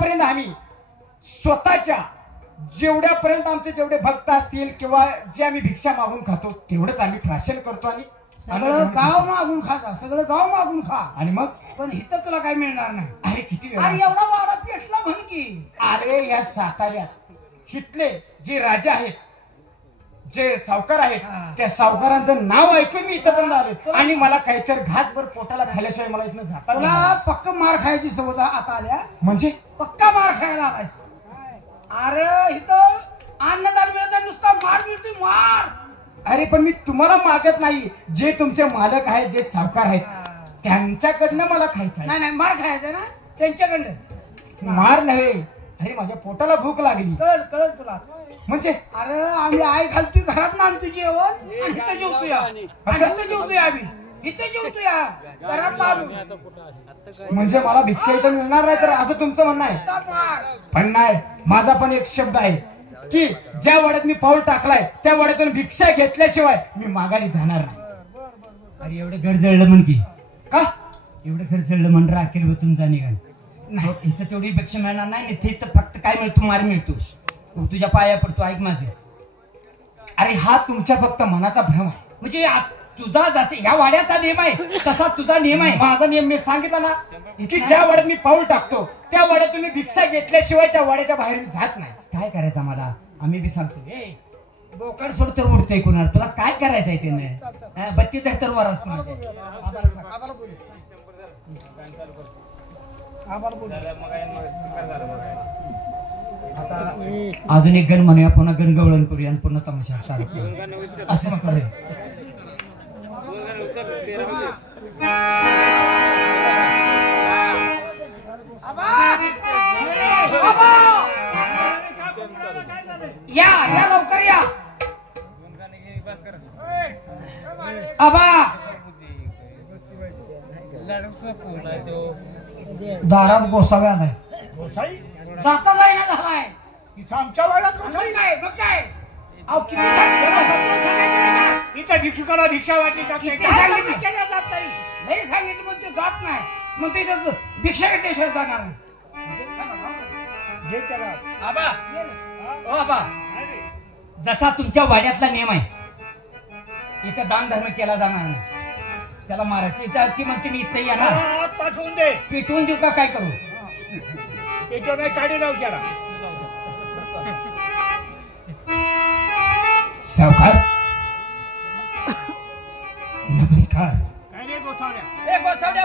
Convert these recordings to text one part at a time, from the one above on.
पर्यंत आम्ही स्वतःच्या जेवढ्यापर्यंत आमचे जेवढे भक्त असतील किंवा जे आम्ही भिक्षा मागून खातो तेवढंच आम्ही प्राशन करतो आणि सगळं गाव मागून खा, सगळं गाव मागून खा. आणि मग पण इथं तुला काय मिळणार नाही. अरे किती वेळ अरे एवढा वाडा पेटला म्हण की. अरे या साताऱ्यात इथले जे राजा आहेत, जे सावकार आहेत, त्या सावकारांचं नाव ऐकून मी इथं पण आले आणि मला काहीतरी घासभर पोटाला खाल्ल्याशिवाय मला इथनं जाता तुला पक्क मार खायची सवय आता आल्या. म्हणजे पक्का मार खायला आलायस. अरे इथं अन्नदान मिळत नाही, नुसता मार मिळतोय मार. अरे पण मी तुम्हाला मागत नाही, जे तुमचे मालक आहेत, जे सावकार आहेत त्यांच्याकडनं मला खायचं नाही. नाही मार खायचा ना त्यांच्याकडनं. मार नव्हे. अरे माझ्या पोटाला भूक लागली. कळ तुला म्हणजे अरे आम्ही आई घालतोय घरात आणतोय जेवण इथं जेवतोय. इथं जेवतोय आम्ही, इथं जेवतोय घरात मारून. म्हणजे मला भिक्षा इथं मिळणार नाही तर असं तुमचं म्हणणं आहे? पण नाही, माझा पण एक शब्द आहे की ज्या वाड्यात मी पाऊल टाकलाय त्या वाड्यातून भिक्षा घेतल्याशिवाय मी माघारी जाणार नाही. अरे एवढं घर जळलं म्हण की. का एवढं घर जळलं म्हण राखेल तुमचा निघाल नाही. इथं तेवढी भिक्षा मिळणार नाही. इथे तर फक्त काय मिळतो, मार मिळतो. तुझ्या पाया पडतो, ऐक माझे. अरे हा तुमच्या फक्त मनाचा भ्रम आहे. म्हणजे तुझा जसे या वाड्याचा नियम आहे तसा तुझा नियम आहे. माझा नियम मी सांगितलं ना की ज्या वाड्यात मी पाऊल टाकतो त्या वाड्यातून मी भिक्षा घेतल्याशिवाय त्या वाड्याच्या बाहेर मी जात नाही. काय करायचं आम्हाला? आम्ही बी सांगतो ए बोकड सोड तर उडतोय कुणाला. तुला काय करायचंय त्याने? बत्ती तर वरात अजून एक गण म्हणूया, पुन्हा गणगवळण करूया आणि पुन्हा तमाशा चालू करूया. असं करूया. या लवकर या. आबा दारात गोसाव्या आलाय. जाता जाईना झालाय. इथं आमच्या वाड्यात गोसावी काय बघ काय. अहो किती इथं भिक्षुकाला भिक्षा वाटली जात नाही. नाही सांगितलं पण ते जात नाही. मग ते भिक्षा घेतल्याशिवाय जाणार नाही. आबा ओ आबा, जसा तुमच्या वाड्यातला नियम आहे इथं दान धर्म केला जाणार नाही. त्याला मारायचं इथं ती म्हणते मी इथं येणार. पाठवून दे. पेटवून देऊ का काय करू? पेटवून नाही, काढी लावू त्याला. सावकार नमस्कार.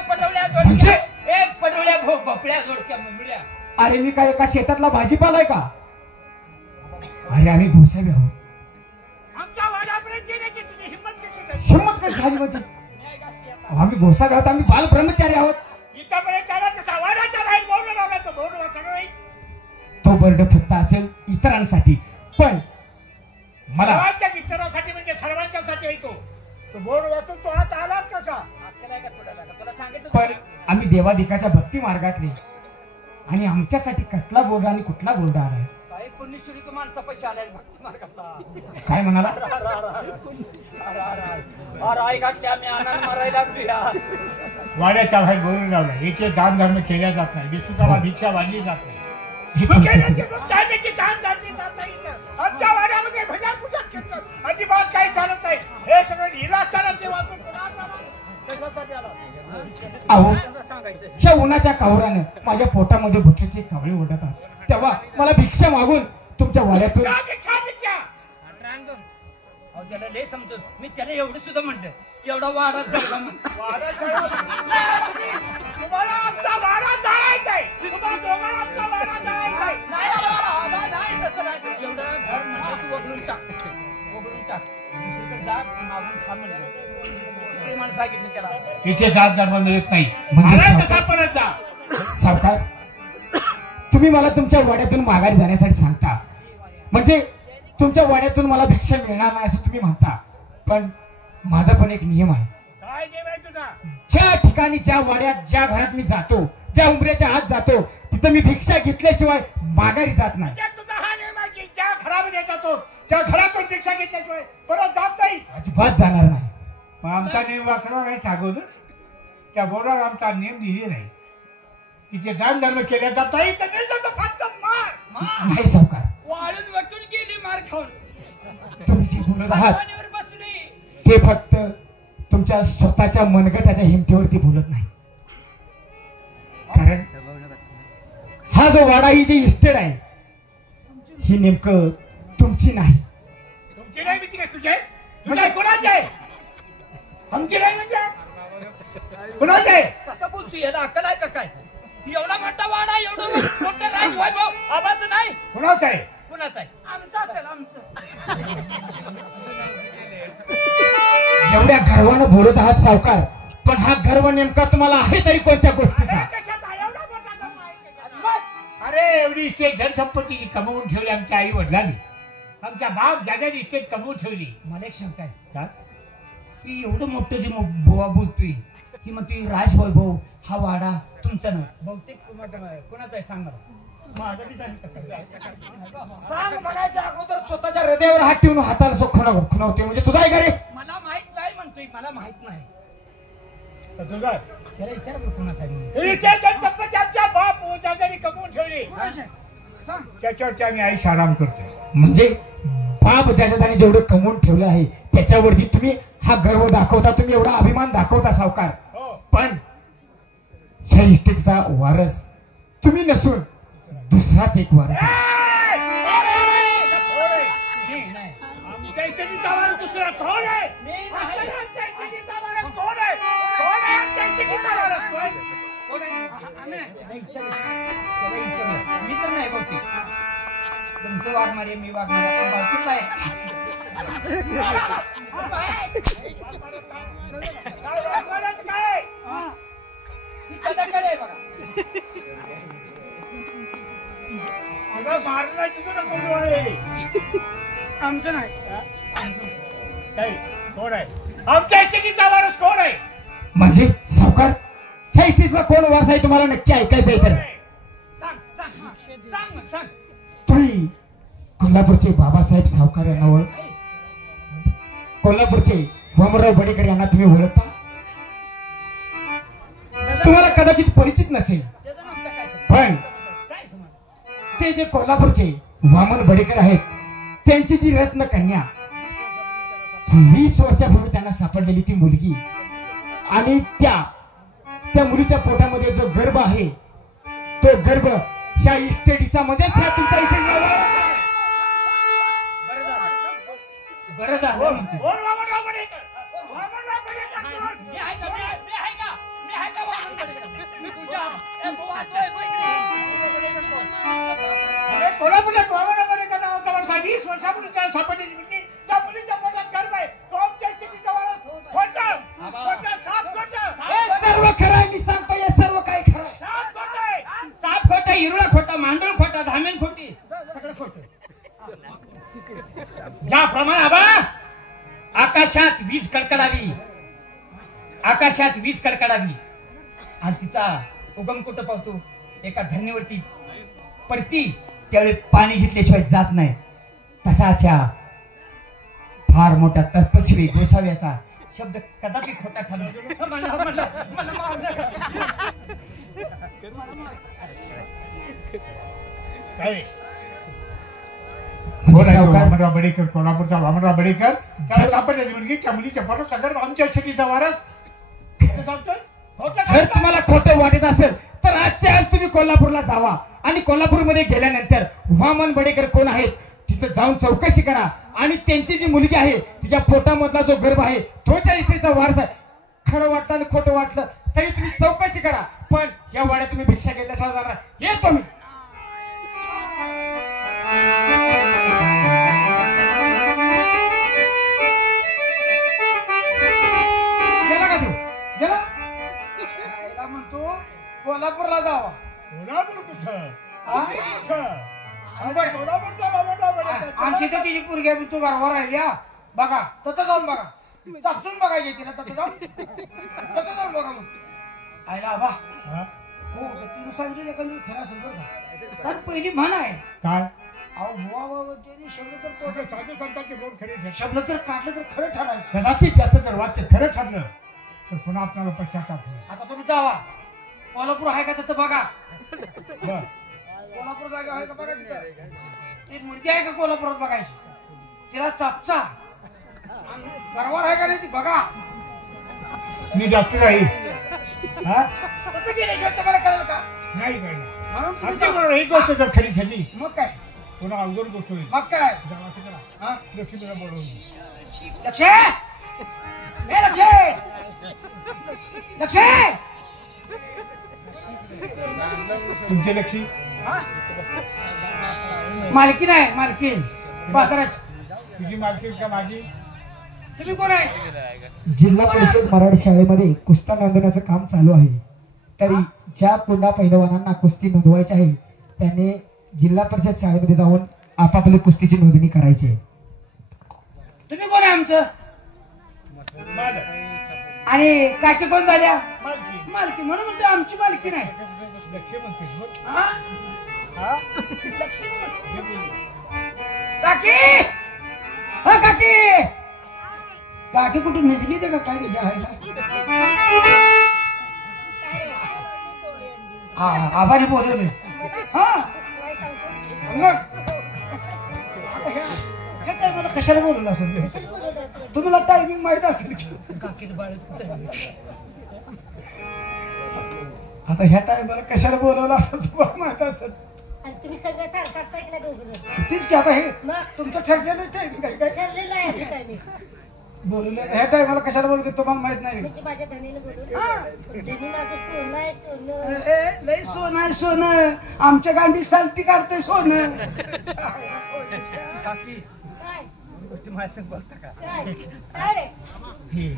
पटवल्या म्हणजे? एक पटवल्या भोपळ्या जोडक्या मुंबळ्या. अरे मी काय एका शेतातला भाजीपाला आहे का? अरे आम्ही गोसावी आहोत. आमच्या वाड्यापर्यंत येण्याची तुझी हिंमत कशी हिंमत कशी झाली म्हणजे? आम्ही गोसावी आहोत, आम्ही बाल ब्रह्मचारी आहोत. इथपर्यंत आला तसा वाड्याच्या बाहेर बोर्ड लावला तो बोर्ड वाचणार नाही. तो बर्ड फक्त असेल इतरांसाठी, पण मला सर्वांच्या मित्रांसाठी म्हणजे सर्वांच्यासाठी येतो. तो बोर्ड वाचून तो हात आलाच कसा? तुला सांगितलं पण आम्ही देवाधिकाच्या भक्ती मार्गातले आणि आमच्यासाठी कसला बोर्ड आणि कुठला बोर्ड आलाय? काय पुण्यश्री माणसा पैसे आले भक्ती मार्गातला. काय म्हणाला? आई घातली आम्ही आनंद मारायला वाड्याच्या बाहेर बोलून लावलं. एक दान धर्म केल्या जात नाही. भिक्षुकाला भिक्षा वाढली जात नाही. आमच्या वाड्यामध्ये भजन पूजा करतात. अजिबात काही चालत नाही. हे सगळं लिहिलं असताना ते वाचून अहो ह्या उन्हाच्या कावरानं माझ्या पोटामध्ये भुकेचे कावळे ओढतात. तेव्हा मला भिक्षा मागून तुमच्या वाड्यातून त्याला लय समजतो मी. त्याला एवढं सुद्धा म्हणलं एवढा वाडा तुम्हाला आमचा वाडा जाळायचाय. तुम्हाला दोघांना आमचा वाडा जाळायचाय. वगळून टाक दुसरीकडे जा मागून खा म्हणलं. प्रेमानं सांगितलं त्याला. इथे दान धर्म मिळत नाही. म्हणजे परत जा. सावकार तुम्ही मला तुमच्या वाड्यातून माघारी जाण्यासाठी सांगता, म्हणजे तुमच्या वाड्यातून मला भिक्षा मिळणार नाही असं तुम्ही म्हणता. पण माझा पण एक नियम आहे. काय नियम आहे तुझा? ज्या ठिकाणी, ज्या वाड्यात, ज्या घरात मी जातो, ज्या उंबऱ्याच्या आत जातो तिथं मी भिक्षा घेतल्याशिवाय माघारी जात नाही. तुझा हा नियम आहे की ज्या घरामध्ये जातो त्या घरातून भिक्षा घेतल्याशिवाय परत जात नाही. अजिबात जाणार नाही. आमचा नियम वाचला नाही सांगवलं. त्या बोर्डावर आमचा नियम लिहिले नाही. इथे दान धर्म केल्या जात नाही. नाही सावकार, वाळून वटून गेली मार खाऊन तुम्ही जे बोलत आहात पाण्यावर बसली. ते फक्त तुमच्या स्वतःच्या मनगटाच्या हिमतीवरती बोलत नाही. कारण हा जो वाडा ही जी इस्टेट आहे ही नेमकं तुमची नाही. तुमची नाही भीती काय तुझे तुझ्या कोणाची आहे आमची नाही म्हणजे कोणाची आहे कसं बोलतोय याला अक्कल आहे का काय? एवढा मोठा वाडा एवढं मोठं राज वैभव आवाज नाही कोणाचं आहे कुणाचा आहे? आमचं असेल आमचं. एवढ्या गर्वानं बोलत आहात सावकार, पण हा गर्व नेमका तुम्हाला आहे तरी कोणत्या गोष्टीचा? कशात आहे? एवढा मोठा गप्प आहे त्याच्यात. अरे एवढी इस्टेट धनसंपत्ती कमवून ठेवली आमच्या आई वडिलांनी. आमच्या बाप दादानी इस्टेट कमवून ठेवली. मला एक शंका आहे, का? की एवढं मोठं जे बोवा बोलतोय की म्हणतोय राजवैभव हा वाडा तुमचा नव्हे, बहुतेक कोणाचा आहे सांग मला. माझं बी सांग म्हणायच्या अगोदर स्वतःच्या हृदयावर हात ठेवून हाताला सो खुणवते म्हणजे तुझा आहे का रे? मला माहित नाही म्हणतोय, मला माहित नाही. तुझा त्याला विचार बरं कोणाचा आहे म्हणून. इस्टेट धनसंपत्ती आमच्या बाप दादानी कमवून ठेवली. कोणाचे? सांग. त्याच्यावरती आम्ही आयुष्य आराम करतोय. म्हणजे बाप ज्याच्या त्याने जेवढं कमवून ठेवलं आहे त्याच्यावरती तुम्ही हा गर्व दाखवता, तुम्ही एवढा अभिमान दाखवता सावकार. हो. पण ह्या इस्टेटचा वारस तुम्ही नसून दुसराच एक वारस आहे. आमच्या इस्टेटीचा वारस दुसरा कोण आहे? आमच्या इस्टेटीचा वारस कोण आहे? कोण आहे आमच्या इस्टेटीचा वारस? कोण आहे? त्याला विचारूया. मी तर नाही बहुतेक. तुमचं वागणार आहे, मी वागणार आहे, पण बाकीचं आहे. काय? ही सदाकडे आहे बघा. अगं मारण्याची तुला कोण आहे? आमचं नाही. काय? कोण आहे? आमच्या इस्टेटीचा वारस कोण आहे? म्हणजे सावकार ह्या इस्टेटचा कोण वारस आहे तुम्हाला नक्की ऐकायचं आहे तर सांग सांग सांग सांग. तुम्ही कोल्हापूरचे बाबासाहेब सावकार यांना कोल्हापूरचे वामनराव बडेकर यांना तुम्ही ओळखता? तुम्हाला कदाचित परिचित नसेल, त्याचा नामचा काय संबंध? पण काय संबंध? ते जे कोल्हापूरचे वामन बडेकर आहेत त्यांची जी रत्न कन्या 20 वर्षापूर्वी त्यांना सापडलेली ती मुलगी आणि त्या मुलीच्या पोटामध्ये जो गर्भ आहे तो गर्भ ह्या इस्टेटीचा म्हणजे तुमच्या इस्टेटीचा वारस आहे. बरं झालं म्हणतो. कोण वामनराव बडेकर? वामनराव बडेकर कोण? मी आहे का? मी आहे का? मी आहे का वामन बडेकर? मी तुझ्या वाहतोय अरे कोल्हापूरला वामनराव बडेकर नावाचा माणूस आहे. 20 वर्षापूर्वी त्याला सापडलेली मुलगी. त्या मुलीच्या पोटात गर्भ आहे. तो आमच्या इस्टेटीचा वारस. खोटं. खोटं. साफ खोटं. हे सर्व खरं आहे. मी सांगतो हे सर्व काय खरं आहे. साफ खोटं आहे. साप खोटा, इरुळा खोटा, मांडूळ खोटा, धामेन खोटी, सगळं खोटं. ज्याप्रमाणे आबा आकाशात वीज कडकडावी, आकाशात वीज कडकडावी आणि तिचा उगम कुठं पावतो? एका धरणीवरती पडती, त्यावेळी पाणी घेतल्याशिवाय जात नाही. तसाच ह्या फार मोठा तपस्वी गोसाव्याचा शब्द कदाचित खोटा ठरला. मला काय? म्हणजे कोण आहे तो सावकार वामनराव बडेकर? कोल्हापूरचा वामनराव बडेकर. त्याला सापडलेली मुलगी. त्या मुलीच्या पोटात गर्भ आमच्या इस्टेटीचा वारस. खोटं सांगतोय? खोटं जर सांगतोय? तुम्हाला खोटं वाटत असेल तर आजच्या आज तुम्ही कोल्हापूरला जावा आणि कोल्हापूरमध्ये गेल्यानंतर वामन बडेकर कोण आहेत तिथं जाऊन चौकशी करा आणि त्यांची जी मुलगी आहे तिच्या पोटामधला जो गर्भ आहे तो त्या इस्टेटीचा वारस आहे. खरं वाटलं आणि खोटं वाटलं तरी तुम्ही चौकशी करा, पण या वाड्यात तुम्ही भिक्षा घेतल्याशिवाय जाणार येतो मी. गेला का तू? गेला? याला म्हणतो कोल्हापूरला जावा. कोल्हापूर कुठं? हा? कुठं? कोल्हापूरचा वामनराव बडेकर. आणि तिथं तिची पोरगी आहे, तू घरावर राहिली हा. बघा तिथं जाऊन बघा, चापसून बघायची तिला. तिथं जाऊन बघा मग. आयला बा हा? हो तिने सांगितलं एखादी खरं असेल बरं का. तर पहिली म्हण आहे काय? अहो बुवा त्यांनी शब्द तर खोटं साधू संतांचे बोल खरे ठरले. शब्द तर काढलं तर खरं ठरायचं. कदाचित त्याचं जर वाक्य खरं ठरलं तर पुन्हा आपल्याला पश्चाताप होईल. आता तुम्ही जावा, कोल्हापूर आहे का तिथं बघा. बरं. कोल्हापूर जागा आहे का बघा तिथं. ती मुलगी आहे का कोल्हापुरात बघायची, तिला चापचा गरवार आहे का नाही ती बघा. मी डॉक्टर आहे. हा तसं गेल्याशिवाय तुम्हाला कळलं का? नाही कळलं. हा? आमच्या बरोबर ही गोष्ट जर खरी ठरली मग काय पुन्हा अवघड गोष्ट होईल. मग काय दवाखान्याला हा? लक्ष्मीला बोलवून लक्ष्य हे लक्ष्य लक्ष्य तुमचे लक्ष्मी हा? मालकीन आहे मालकीन बाजाराची. तुझी मालकी का माझी? तुम्ही कोण आहे? जिल्हा परिषद मराठी शाळेमध्ये कुस्त्या नोंदवण्याचं काम चालू आहे. तरी ज्या कोंडा पैलवानांना कुस्ती नोंदवायची आहे त्याने जिल्हा परिषद शाळेमध्ये जाऊन आपापली कुस्तीची नोंदणी करायची आहे. तुम्ही कोण आहे आमचं? माझं आणि काकी कोण झाल्या? मालकी मालकी म्हणून म्हणते आमची मालकी नाही. लक्ष्मी म्हणते बघ. हा? हा लक्ष्मी म्हणते. काकी हो काकी काकी कुठून निजली ते का काय रे आभारी बोलवले. हा मग आता ह्या टायमाला कशाला बोलवलं असेल? तुम्हाला टायमिंग माहित असेल. आता ह्या टायमाला कशाला बोलवलं असेल तुम्हाला माहित असेल. आणि तुम्ही सगळं सारखं असताय की नाही दोघं जण? तीच की आता हे मग तुमचं ठरलेलं टायमिंग आहे काय ठरलेलं आहे असं काय मी बोलवलं ह्या टायमाला कशाला बोलवलं तुम्हाला माहित नाही. म्हणजे माझ्या धनीनं बोलून धनी माझं सोनं आहे सोनं. ए, लय सोनं आहे सोनं. आमच्या गांडी सालती काढते सोनं. काकी काय गोष्टी माझ्या संग बोलता का? काय काय रे हे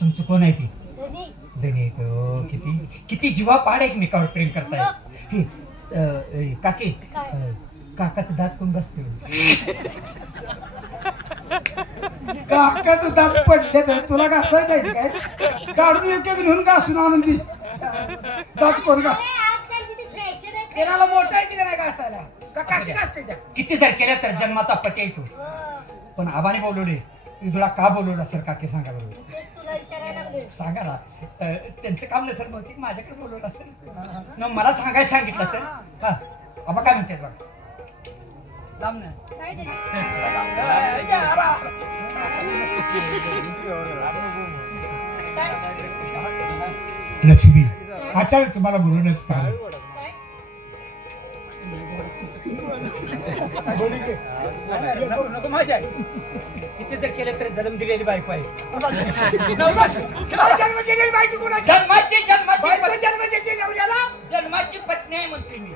तुमचं कोण आहे ती? धनी धनी तो किती किती जीवा पाड एकमेकावर प्रेम करताय. हे काकी काकाचं दात कोण बसते? काकाचं दात पडले तर तुला घासायचं आहे काय? काढून एक एक घेऊन घासून आनंदी दात कोण घास. आजकालची ती फॅशन आहे. तेराला मोठा आहे की नाही घासायला का काकी घासते त्या? किती जर केलं तर जन्माचा पती आहे तू. पण आबाने बोलवले तुला का बोलवलं असेल काकी सांगा बरोबर. तेच तुला विचारायला लागले. सांगा ना त्यांचं काम नसेल बहुतेक माझ्याकडे बोलवलं असेल न मला सांगायला सांगितलं असेल. हा आबा काय म्हणतात बघा. लांब ना काय धनी? लक्ष्मी अचानक तुम्हाला बोलवण्यात कारण काय? नको माझ्या किती जर केलं तर जन्म दिलेली बायको आहे. जन्म दिलेली बायको कोणाची? जन्माची जन्माची बायको जन्म देते नवऱ्याला? जन्माची पत्नी आहे म्हणते मी.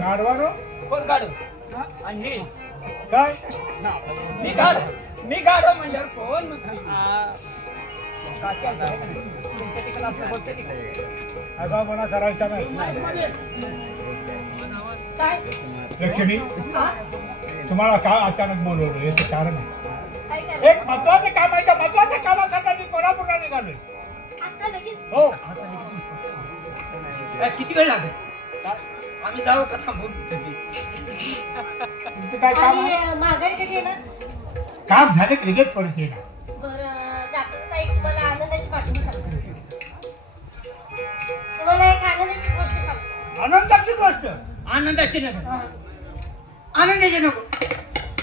गाढवानो कोण गाडो आणि हे काय मी गाडो म्हणल्यावर कोण म्हणते? काकी आहे का? तुमच्या तिकडे असं बोलते तिकडे असा मना करायचा नाही. काय लक्ष्मी तुम्हाला का अचानक बोलवलं याचं कारण आहे. काय करायचं? एक महत्वाचं काम आहे. त्या महत्वाच्या कामासाठी मी कोल्हापूरला निघालोय. आता लगेच हो किती वेळ लागेल? आम्ही जाऊ का थांबून? तुमचं काय काम आहे? आणि माघारी कधी येणार? काम झाले की लगेच परत येणार. बरं जातो ताई तुम्हाला आनंदाची बातमी सांगतो. तुम्हाला एक आनंदाची गोष्ट सांगतो. आनंदाची गोष्ट आनंदाची नगर आनंदाची नको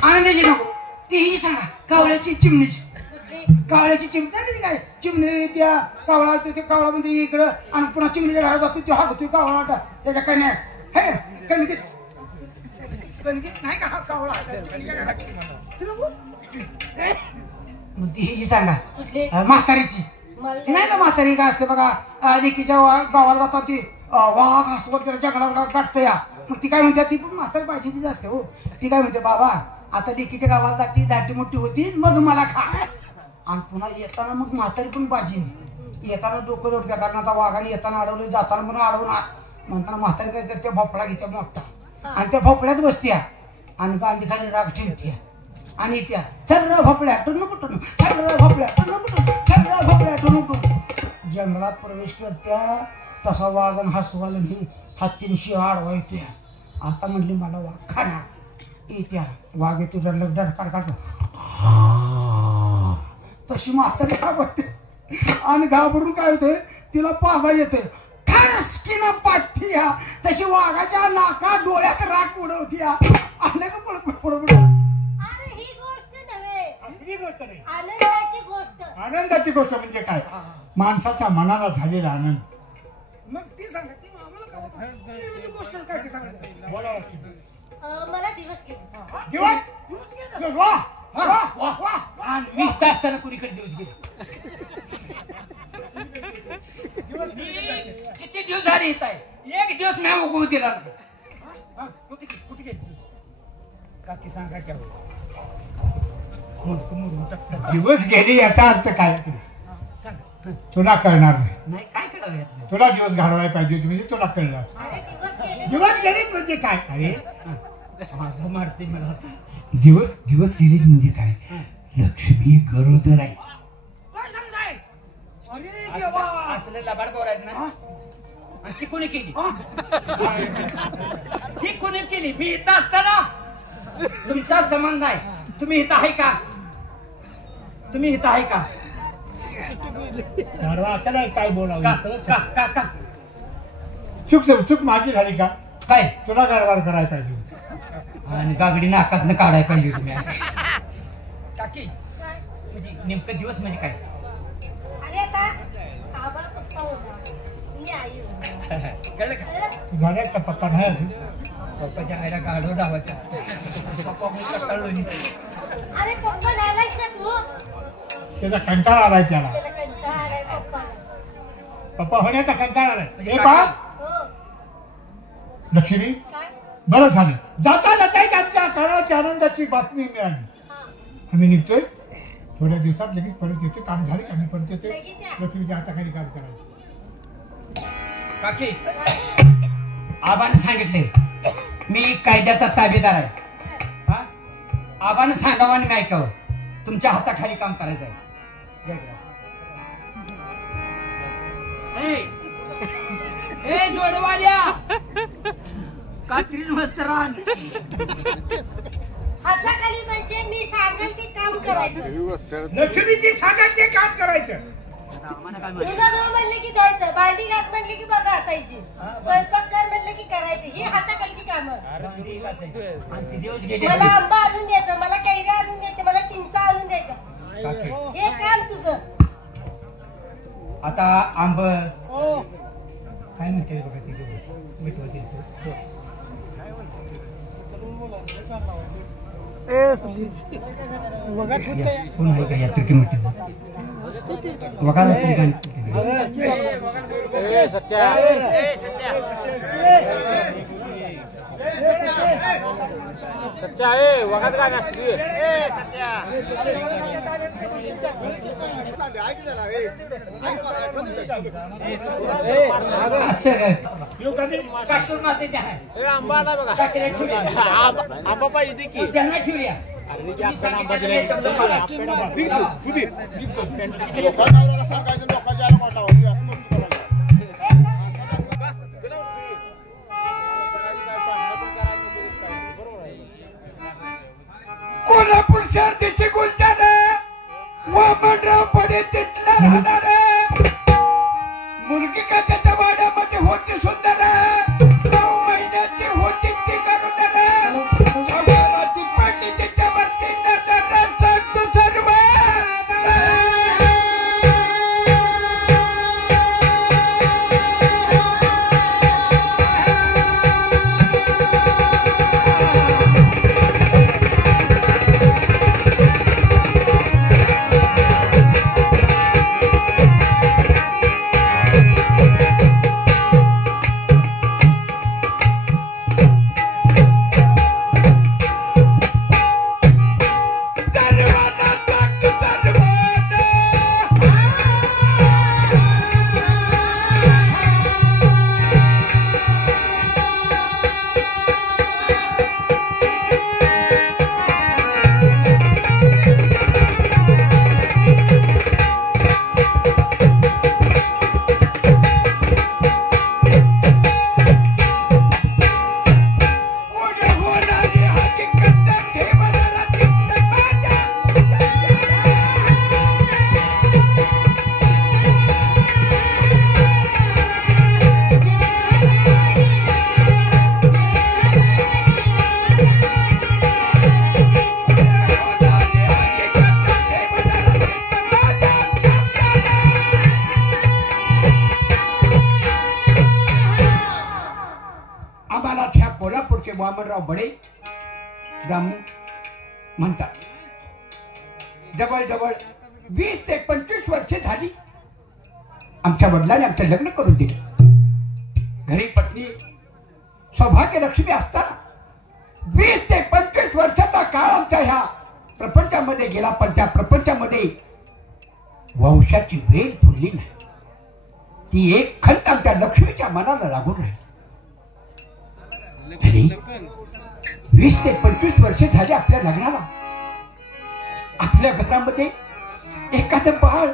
आनंदाची नको ती ही सांगा कावळ्याची चिमणीची. कुठली? कावळ्याची चिमणी नाही काय चिमणी त्या कावळा ते कावळा म्हणजे इकडं आणि पुन्हा चिमणीच्या घरात जातो तो हागतो कावळा त्याच्या कन्या हे कणकीत कणकीत नाही का हा कावळा चिमणीच्या घरात. ती नको? मग ती ही सांगा कुठली? म्हातारीची मला ती नाही का म्हातारी का असते बघा लेकीच्या गावाला जातात ती वाघ अस्वल त्याला जंगलाला काढतं या. मग ती काय म्हणते ती पण म्हातारी पाहिजे तीच असते हो. ती काय म्हणते बाबा आता लेकीच्या गावाला जाती दाटी मोठी होती मग मला खा. आणि पुन्हा येताना मग म्हातारी पण पाहिजे. येताना डोकं जोडत्या कारण आता वाघाने येताना अडवलं जाताना म्हणून अडवणार म्हणताना म्हातारी काय करते भोपळा घेते मोठा आणि त्या भोपळ्यात बसत्या आणि गांडी खाली राग ठेवत्या आणि त्या चल र भोपळ्या टुन कुठून चल र भोपळ्या टुन कुठून चल र भोपळ्या टुन कुठून जंगलात प्रवेश करत्या. तसा वाघ आणि हसवाला मी हत्तीन शिळा आडवा येतोय. आता म्हणली मला वाघ खाणार येत्या वाघ येतो डरकाड काढतो तशी म्हातारी घाबरते आणि घाबरून काय होतंय तिला पाहा येते ठास टास्कीनं पाठ्या तशी वाघाच्या नाका डोळ्यात राख उडवत्या आलं का पुढं अरे ही गोष्ट नव्हे, असली गोष्ट नाही. आनंदाची गोष्ट. आनंदाची गोष्ट म्हणजे काय? माणसाच्या मनाला झालेला आनंद. मग ती सांगा ती आम्हाला काय ती गोष्ट काय ती सांगा बोला. मला दिवस गेले. दिवस वा वा वा वा. आणि मी असताना कुणीकडे दिवस गेले. किती दिवस झाले येत आहे, एक दिवस मी उगवू दिला नाही. कुठे गेले काकी सांगा क्या दिवस गेले याचा अर्थ काय? सांग. तुला कळणार नाही. नाही काय करावं यातलं? तुला दिवस घालवायला पाहिजे होते म्हणजे तुला कळणार. अरे दिवस गेले. दिवस गेलेच म्हणजे काय? अरे माझं मारते मला आता. दिवस गेलेच म्हणजे काय? लक्ष्मी गरोदर आहे. काय सांगताय? अरे देवा असलं लबाड बोलायचं ना. आणि ती कोणी केली? ती कोणी केली? मी इथं असताना तुमचा संबंध आहे. तुम्ही इथं आहे का? तुम्ही इथं आहे का? आता नाही काय बोलावं. का चूक माझी झाली का? काय? तुला कारभार करायला पाहिजे. आणि गागडी नाकातनं काढायला पाहिजे तुम्ही. काकी काय? तुझी नेमकं दिवस म्हणजे काय? अरे आता आबा पप्पा होता, मी आई होती. कळलं का? कळलं? तू झाल्या का पत्ता नाही अजून? पप्पाच्या आईला गाडो धावायचा. पप्पा म्हणून कळलो नाही. अरे पप्पा नाहीलायस का तू? त्याचा कंटाळा आलाय त्याला. त्याला कंटाळा आलाय पप्पा. पप्पा होण्याचा कंटाळा आलाय. म्हणजे हे पहा हो. लक्ष्मी काय? बरं झालं. जाता जाता एक आमच्या काळाची आनंदाची बातमी मिळाली. हा. आम्ही निघतोय. थोड्या दिवसात लगेच परत येते. काम झाले का? आम्ही परत येते. लगेच या. लक्ष्मीच्या हाताखाली काम करायचं. काकी आबाने सांगितले मी कायद्याचा ताबेदार आहे. हा? आबाने सांगावं आणि मी ऐकावं. तुमच्या हाताखाली काम करायचं आहे. ए जोडवाल्या कात्रीन वस्त्रान हाताखाली म्हणजे मी सांगेल ते काम करायचं. लक्ष्मीची सांगत ते काम करायचं. दुधा धुवा म्हणले की धुवायचं, भांडी घास म्हणले की बघा असायची, स्वयंपाक कर म्हणले की करायचं. ही हाताखालची कामं. आणि ते दिवस गेले. मला आंबा आणून द्यायचं, मला कैऱ्या आणून द्यायच्या, मला चिंचा आणून द्यायच्या. हे काम तुझं. आता आंब काय म्हणते बघा तिथे मिठवते. कोण आहे का या तुर्की मिठीचं? वकाला सच्चा आहे वगैरे काय नसते. आंबा आला बघा. आंबा पाहिजे की त्यांना ठेवूया. कोल्हापूर शहर त्याचे गुलजार वामनराव पडे तिथला राहणार मुलगी का त्याच्या वाड्यामध्ये होती सुंदर 9 महिन्याची होती ती करून राती पडली त्याच्यावरती नजर सांगतो सर्व कोल्हापूरचे वामनराव बडे ब्राह्मण म्हणतात. जवळजवळ 20 ते 25 वर्षे झाली आमच्या वडिलांनी आमचं लग्न करून दिलं. घरी पत्नी सौभाग्यलक्ष्मी असताना 20 ते 25 वर्षाचा काळ आमच्या ह्या प्रपंचामध्ये गेला. पण त्या प्रपंचामध्ये वंशाची वेल फुलली नाही. ती एक खंत आमच्या लक्ष्मीच्या मनाला लागून राहिली. 20 ते 25 वर्षे झाली आपल्या लग्नाला. आपल्या घरामध्ये एखादं बाळ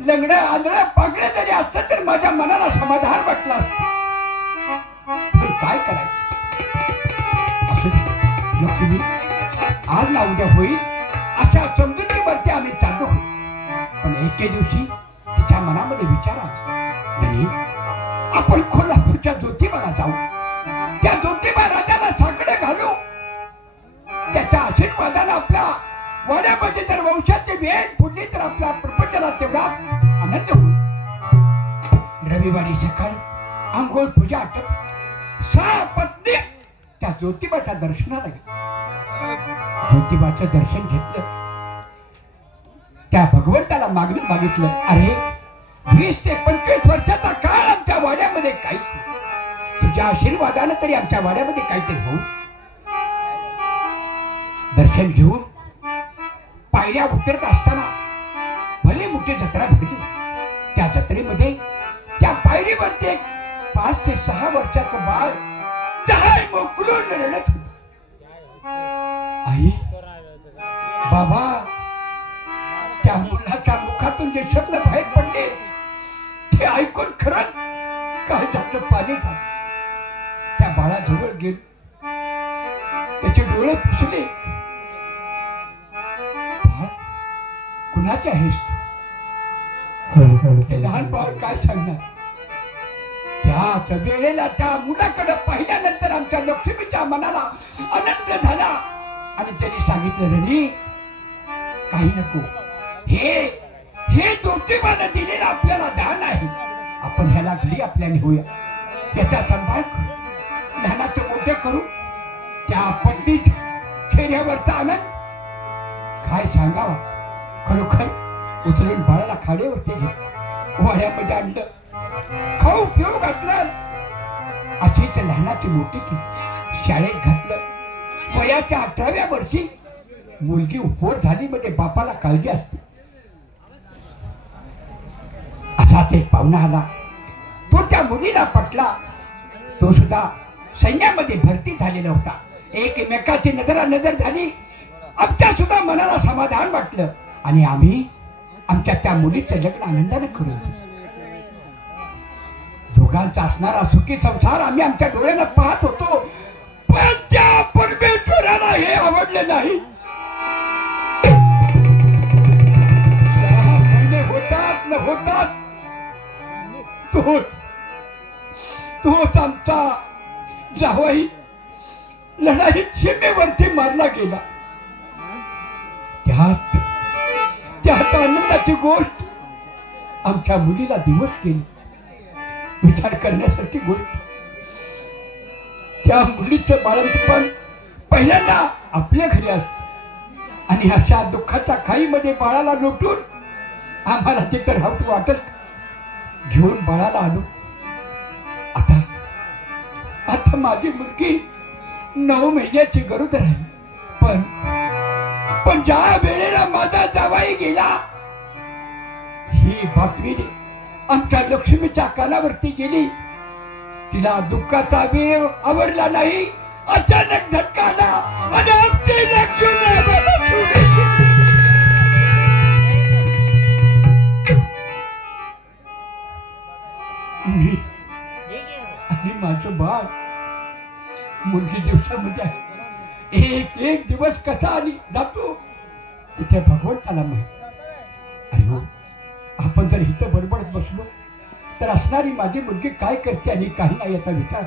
लग्न आंधळं पागळं जरी असतं तर माझ्या मनाला समाधान वाटलं असतं. पण काय करायचं असं लक्ष्मी आज ना उद्या होईल अशा समजुतीवरती आम्ही चाललो होतो. पण एके दिवशी तिच्या मनामध्ये विचार आला, धनी आपण कोल्हापूरच्या ज्योतिबाला जाऊ. त्या ज्योतिबा राजाला साकडं घालू. त्याच्या आशीर्वादानं आपल्या वाड्यामध्ये जर वंशाची वेल फुटली तर आपल्या प्रपंचाला तेवढा आनंद होईल. रविवारी सकाळी आंघोळ पूजा आटप 6 पत्नी त्या ज्योतिबाच्या दर्शनाला गेल्या. ज्योतिबाचं दर्शन घेतलं. त्या भगवंताला मागणी मागितलं, अरे 20 ते 25 वर्षाचा काळ आमच्या वाड्यामध्ये काहीच नाही. तुझ्या आशीर्वादानं तरी आमच्या वाड्यामध्ये काहीतरी होऊ. दर्शन घेऊन पायऱ्या उतरत असताना भले मोठी जत्रा भरली. त्या जत्रेमध्ये त्या पायरीवरती एक 5 ते 6 वर्षाचं बाळ दहाय मोकलून रडत होत. आई बाबा त्या मुलाच्या मुखातून जे शब्द बाहेर पडले ते ऐकून खरंच काळजाचं पाणी झालं. त्या बाळाजवळ गेले, त्याचे डोळे पुसले. कुणाचे आहेस तू? ते लहान बाळ काय सांगणार? त्याच वेळेला त्या मुलाकडे पाहिल्यानंतर आमच्या लक्ष्मीच्या मनाला आनंद झाला आणि त्यांनी सांगितलं, रणी काही नको, हे ज्योतिबानं दिलेलं आपल्याला दान आहे. आपण ह्याला घरी आपल्या नेऊया, त्याचा सांभाळ करू, लहानाचं मोठे करू. त्या पत्नीच्या चेहऱ्यावरचा आनंद काय सांगावा. खरोखर उचलून बाळाला खाडीवरती घेतलं, वाड्यामध्ये आणलं, खाऊ पिऊ घातलं. अशीच लहानाची मोठी की शाळेत घातलं. वयाच्या 18व्या वर्षी मुलगी उपवर झाली म्हणजे बापाला काळजी असते. असाच एक पाहुणा आला. तो त्या मुलीला पटला. तो सुद्धा सैन्यामध्ये भरती झालेला होता. एकमेकाची नजर झाली. आमच्या सुद्धा मनाला समाधान वाटलं आणि आम्ही आमच्या त्या मुलीचं लग्न आनंदाने करू. दोघांचा असणारा सुखी संसार आम्ही आमच्या डोळ्यानं पाहत होतो. पण त्या परमेश्वराला हे आवडले नाही. 6 महिने होतात न होतात तोच आमचा जावई लढाईत सीमेवरती मारला गेला. त्यात आनंदाची गोष्ट आमच्या मुलीला दिवस केली. विचार करण्यासारखी गोष्ट. त्या मुलीचं बाळंतपण पहिल्यांदा आपल्या घरी असत आणि अशा दुःखाच्या खाईमध्ये बाळाला लोटून आम्हाला तिथं राहू वाटत घेऊन बाळाला आलो. आता माझी मुलगी 9 महिन्याची गरोदर आहे. पण ज्या वेळेला माझा जावाई गेला ही बातमी आमच्या लक्ष्मीच्या कानावरती गेली. तिला दुःखाचा वेळ आवडला नाही. अचानक झटका आला आणि आमची लक्ष्मी आणि माझं बाळ मुलगी दिवसामध्ये आहे. एक दिवस कसा आली जातो तिथे भगवंताला माहित. अरे हो, आपण जर इथं बडबडत बसलो तर असणारी माझी मुलगी काय करते आणि काही नाही याचा विचार